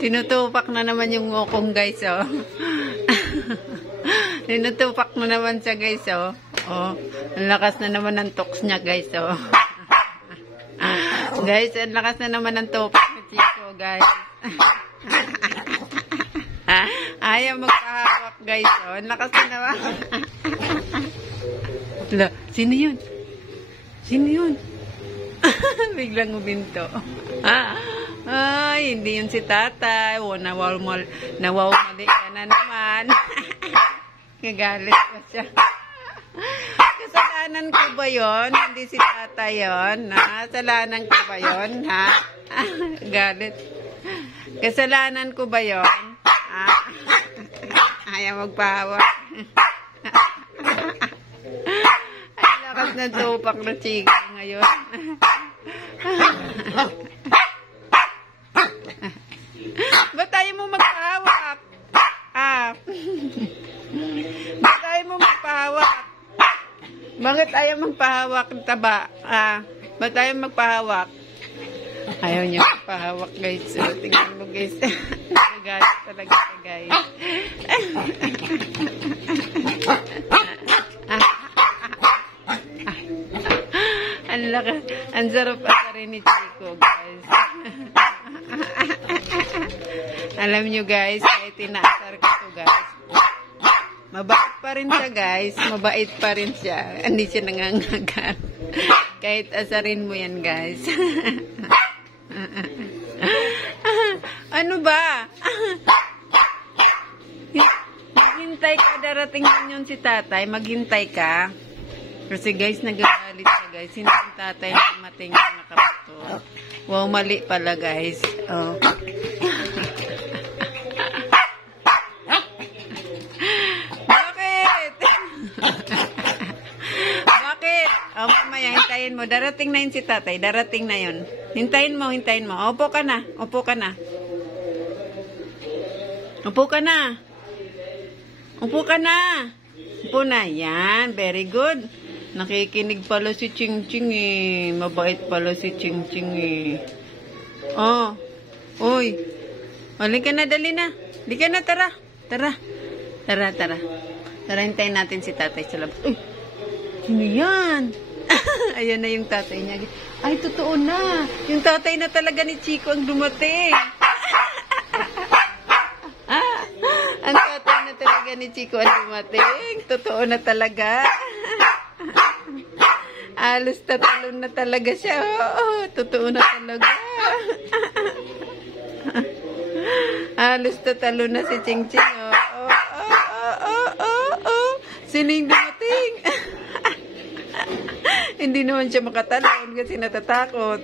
Tinutupak na naman yung ngokong guys, oh. Tinutupak na naman siya guys, oh. Oh, ang lakas na naman ng toks niya guys, oh. Guys, ang lakas na naman ng tupak ni Chico guys. Ayaw magpahawak guys, oh. Ang lakas na naman. Sino yun? Sino yun? Biglang uminto. Ay, hindi yun si tatay. O, nawawmali ka na naman. Nagalit pa siya. Kasalanan ko ba yun? Hindi si tatay yun? Kasalanan ko ba yun? Ha? Galit. Kasalanan ko ba yun? Ayaw magpahawak. Ay, lakas na tupak na Chico ngayon. Ba't tayo mo magpahawak? Ba't tayo mo magpahawak? Bakit ayaw magpahawak ng taba? Ba't tayo magpahawak? Ayaw niya magpahawak guys. So, tingnan mo guys. Nagalit talaga ka guys. Ang sarap pa rin ni Chico guys. Alam nyo guys, kahit tinaasar ko to guys, mabait pa rin siya guys. Mabait pa rin siya. Hindi siya nangangagat. Kahit asarin mo yan guys. Ano ba? Maghintay ka, darating yun si tatay. Maghintay ka. Kasi guys, nagagalit siya guys. Hindi yung tatay na dumating na nakapato. Wow, mali pala guys. Oh. Bakit? Bakit? Oh, mamaya, hintayin mo. Darating na yun si tatay. Darating na yun. Hintayin mo, hintayin mo. Opo ka na. Opo ka na. Upo ka na. Upo ka na. Upo na. Yan. Very good. Nakikinig pala si Ching Ching eh. Mabait pala si Ching Ching eh. Oh. Uy. Halika na, dali na. Halika na, tara. Tara. Tara, tara. Tara, hintayin natin si tatay sa labas. Uy. Sino yan? Ayan na yung tatay niya. Ay, totoo na. Yung tatay na talaga ni Chico ang dumating. Ang tatay na talaga ni Chico ang dumating. Totoo na talaga. Alos tatalon na talaga siya. Oo, totoo na talaga. Alos tatalon na si Ching Ching. Sino yung dumating? Hindi naman siya makatalon kasi natatakot.